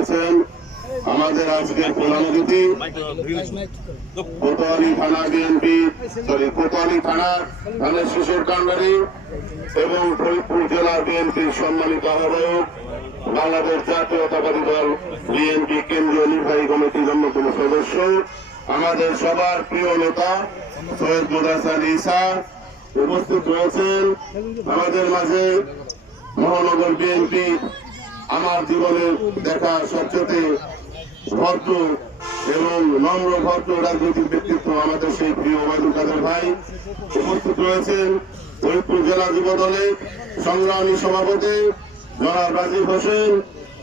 রয়েছেন আমাদের আজকের প্রধান অতিথি কোতোয়ালি থানা বিএনপি কোতোয়ালি থানার ধানের শিশুর কান্ডারি এবং ফরিদপুর জেলা বিএনপির সম্মানিত আহ্বায়ক, বাংলাদেশ জাতীয়তাবাদী দল বিএনপি কেন্দ্রীয় নির্বাহী কমিটির অন্যতম সদস্য, আমাদের সবার প্রিয় নেতা সৈয়দ মুদাসসার ঈসা উপস্থিত রয়েছেন আমাদের মাঝে। মহানগর বিএনপি আমার জীবনের দেখা সবচেয়ে ভদ্র এবং নম্র ভদ্র রাজনৈতিক ব্যক্তিত্ব আমাদের সেই প্রিয় ওবায়দুল কাদের ভাই উপস্থিত রয়েছেন। ফরিদপুর জেলা যুব দলের সংগ্রামী সভাপতি জনাব রাজীব হোসেন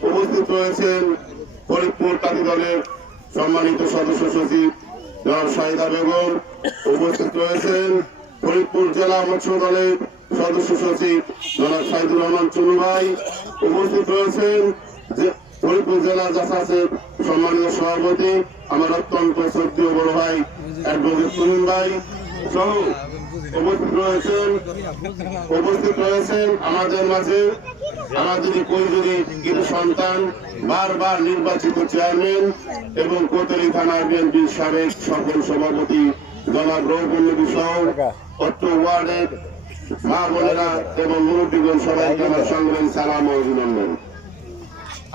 উপস্থিত রয়েছেন। ফরিদপুর তাঁতি দলের সম্মানিত সদস্য সচিব জনাব শাহিদা বেগম উপস্থিত রয়েছেন। ফরিদপুর জেলা মৎস্য দলের সদস্য সচিব জনাব সাইদুর রহমান চুনু ভাই উপস্থিত রয়েছেন। ফরিদপুর জেলা জাসাসের সম্মানিত সভাপতি আমার অত্যন্ত শ্রদ্ধেয় বড় ভাই অ্যাডভোকেট তুমিন ভাই সহ উপস্থিত রয়েছেন আমাদের মাঝে আমাদেরই কৈজুরি কিছু সন্তান, বারবার নির্বাচিত চেয়ারম্যান এবং কোতোয়ালি থানার বিএনপির সাবেক সকল সভাপতি জনাব রৌপল্লী সহ অত্র ওয়ার্ডের মা বোনেরা এবং মুরব্বীগণ সবাইকে আমার সংগ্রামী সালাম ও অভিনন্দন।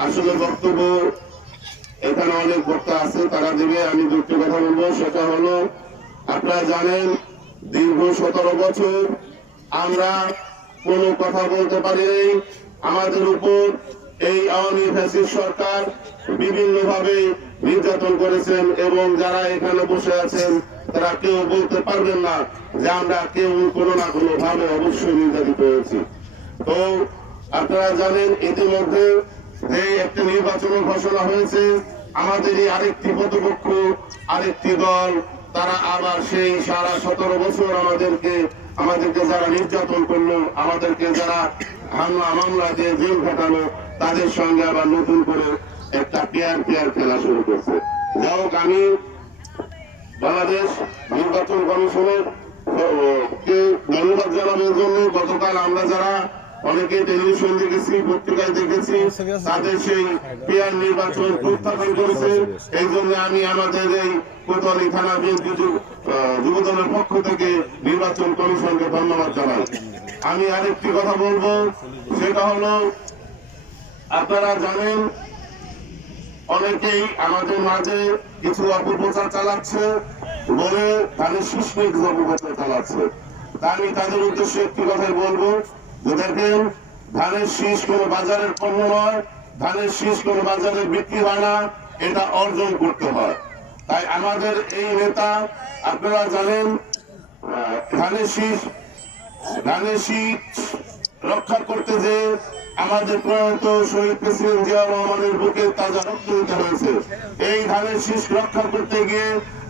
আসলে বক্তব্য এখানে অনেক বক্তা আছে, তারা দিবে, আমি দুটো কথা বলবো। সেটা হলো, আপনারা জানেন দীর্ঘ 17 বছর আমরা কোনো কথা বলতে পারিনি। আমাদের উপর এই আওয়ামী ফ্যাসিস্ট সরকার বিভিন্নভাবে নির্যাতন করেছেন এবং যারা এখানে বসে আছেন তারা কেউ বলতে পারবেন না যে আমরা কেউ কোনো না কোনো ভাবে অবশ্যই নির্যাতিত হয়েছি। তো আপনারা জানেন ইতিমধ্যে যে একটি নির্বাচনের ঘোষণা হয়েছে, আমাদের এই আরেকটি প্রতিপক্ষ আরেকটি দল তারা আবার সেই সারা 17 বছর আমাদেরকে যারা নির্যাতন করলো, আমাদেরকে যারা হামলা মামলা দিয়ে জেল খাটালো, তাদের সঙ্গে আবার নতুন করে একটা পেয়ার খেলা শুরু করছে। যাই হোক, আমি বাংলাদেশ নির্বাচন কমিশনের ধন্যবাদ জানানোর জন্য গতকাল আমরা যারা অনেকে টেলিভিশন দেখেছি, পত্রিকায় দেখেছি, তাদের সেই পেয়ার নির্বাচন প্রত্যাখ্যান করেছে। এই জন্য আমি আমাদের এই কোতোয়ালি থানা বিএনপি যুব দলের পক্ষ থেকে নির্বাচন কমিশনকে ধন্যবাদ জানাই। আমি আরেকটি কথা বলবো, সেটা হলো, আপনারা জানেন অনেকেই আমাদের মাঝে কিছু অপপ্রচার চালাচ্ছে বলে ধানের শীষ নিয়ে কিছু অপপ্রচার চালাচ্ছে। তা আমি তাদের উদ্দেশ্যে একটি কথাই বলবো যে দেখেন, ধানের শীষ কোনো বাজারের পণ্য নয়, ধানের শীষ কোনো বাজারে বিক্রি হয় না, এটা অর্জন করতে হয়। তাই আমাদের এই নেতা, আপনারা জানেন ধানের শীষ রক্ষা করতে যে আমাদের প্রয়াত শহীদ প্রেসিডেন্ট জিয়া রহমানের বুকে তাজা রক্ত দিতে হয়েছে। এই ধানের শীষ রক্ষা করতে গিয়ে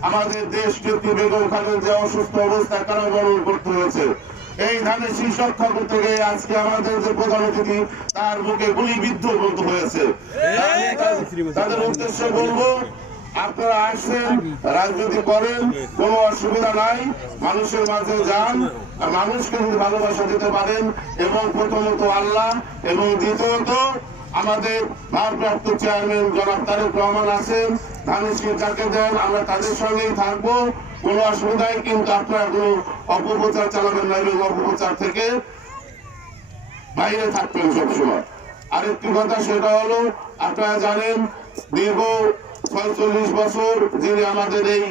আমাদের দেশ নেত্রী বেগম খালেদা জিয়া অসুস্থ অবস্থায় কারাবরণ করতে হয়েছে। এই ধানের শীষ রক্ষা করতে গিয়ে আজকে আমাদের যে প্রধান অতিথি তার বুকে গুলিবিদ্ধ করতে হয়েছে। তাদের উদ্দেশ্যে বলবো, আপনারা আসছেন, রাজনীতি করেন, কোনো অসুবিধা নাই, মানুষের মাঝে যান, মানুষকে যদি ভালোবাসা দিতে পারেন এবং প্রথমত আল্লাহ এবং দ্বিতীয়ত আমাদের ভারপ্রাপ্ত চেয়ারম্যান জনাব তারেক রহমান আছেন, ধানের শীষ যাকে দেন আমরা তাদের সঙ্গেই থাকবো, কোনো অসুবিধায় কিন্তু আপনারা কোনো অপপ্রচার চালাবেন না এবং অপপ্রচার থেকে বাইরে থাকবেন সবসময়। আরেকটি কথা, সেটা হলো, আপনারা জানেন দীর্ঘ ৪৫ বছর যিনি আমাদের এই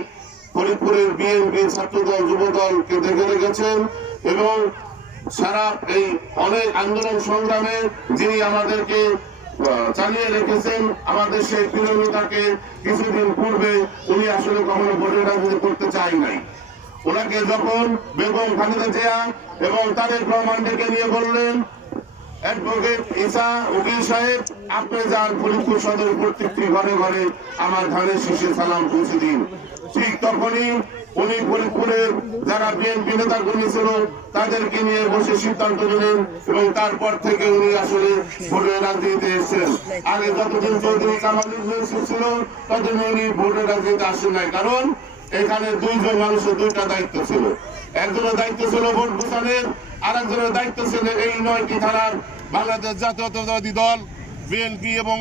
ফরিদপুরের বিএনপি ছাত্রদল যুব দলকে দেখে রেখেছেন এবং সারা এই অনেক আন্দোলন সংগ্রামে যিনি আমাদেরকে চালিয়ে রেখেছেন, আমাদের সেই প্রিয় নেতাকে কিছুদিন পূর্বে উনি আসলে কখনো ভোটের রাজনীতি করতে চাই নাই। ওনাকে যখন বেগম খালেদা জিয়া এবং তারেক রহমান ডেকে নিয়ে বললেন, অ্যাডভোকেট ঈসা উকিল সাহেব, আপনি যান ফরিদপুর সদর প্রত্যেকটি ঘরে ঘরে আমার ধানের শীষে সালাম পৌঁছে দিন, ঠিক তখনই উনি ফরিদপুরের যারা বিএনপি নেতা কর্মী ছিল তাদেরকে নিয়ে বসে সিদ্ধান্ত নিলেন এবং তারপর থেকে উনি আসলে ভোটের রাজনীতিতে এসেছেন। আগে যতদিন চৌধুরী কামালুর ছিল ততদিন উনি ভোটের রাজনীতিতে আসেন নাই, কারণ এখানে দুইজন মানুষের দুইটা দায়িত্ব ছিল। একজনের দায়িত্ব ছিল ভোট ঘোষণের, আর একজনের দায়িত্ব ছিল এই 9টি থানার বাংলাদেশ জাতীয়তাবাদী দল বিএনপি এবং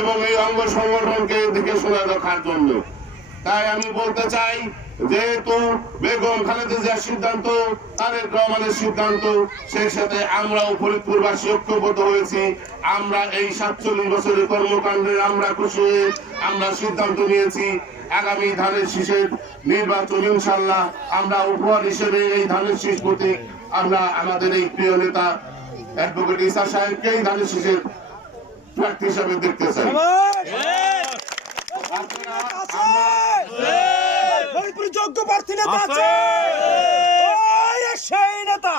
এবং এই অঙ্গ সংগঠনকে দেখে শোনা রাখার জন্য। তাই আমি বলতে চাই, যেহেতু বেগম খালেদা জিয়ার সিদ্ধান্ত, তারেক রহমানের সিদ্ধান্ত, সেই সাথে আমরাও ফরিদপুরবাসী ঐক্যবদ্ধ হয়েছি। আমরা এই 47 বছরের কর্মকাণ্ডে আমরা খুশি হয়ে আমরা সিদ্ধান্ত নিয়েছি, আগামী ধানের শীষের নির্বাচন ইনশাল্লাহ আমরা উপহার হিসেবে এই ধানের শীষ প্রতীক আমরা আমাদের এই প্রিয় নেতা অ্যাডভোকেট ইসা সাহেবকেই ধানের শীষের প্রার্থী হিসাবে দেখতে চাই। যোগ্য প্রার্থী নেতা আছে, সেই নেতা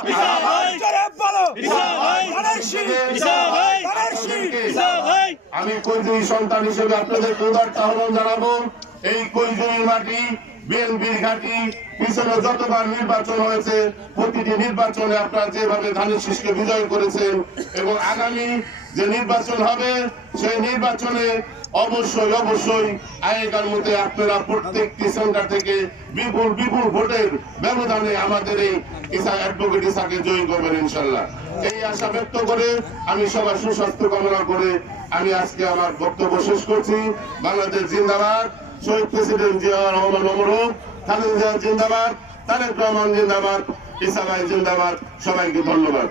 আমি কৈজুরি সন্তান হিসেবে আপনাদের উদারতা আহ্বান জানাবো। এই কৈজুরির মাটি বিএনপির ঘাঁটি, পিছনে যতবার নির্বাচন হয়েছে প্রতিটি নির্বাচনে আপনারা যেভাবে ধানের শীষকে বিজয় করেছেন এবং আগামী যে নির্বাচন হবে সেই নির্বাচনে অবশ্যই আগেকার মধ্যে আপনারা প্রত্যেকটি সেন্টার থেকে বিপুল ভোটের ব্যবধানে আমাদের এই অ্যাডভোকেট ইসাকে জয়ী করবেন ইনশাল্লাহ। এই আশা ব্যক্ত করে আমি সবার সুস্বাস্থ্য কামনা করে আমি আজকে আমার বক্তব্য শেষ করছি। বাংলাদেশ জিন্দাবাদ, শহীদ প্রেসিডেন্ট জিয়া রহমান অমর, খালেদা জিয়া জিন্দাবাদ, তারেক রহমান জিন্দাবাদ, ইসা ভাই জিন্দাবাদ। সবাইকে ধন্যবাদ।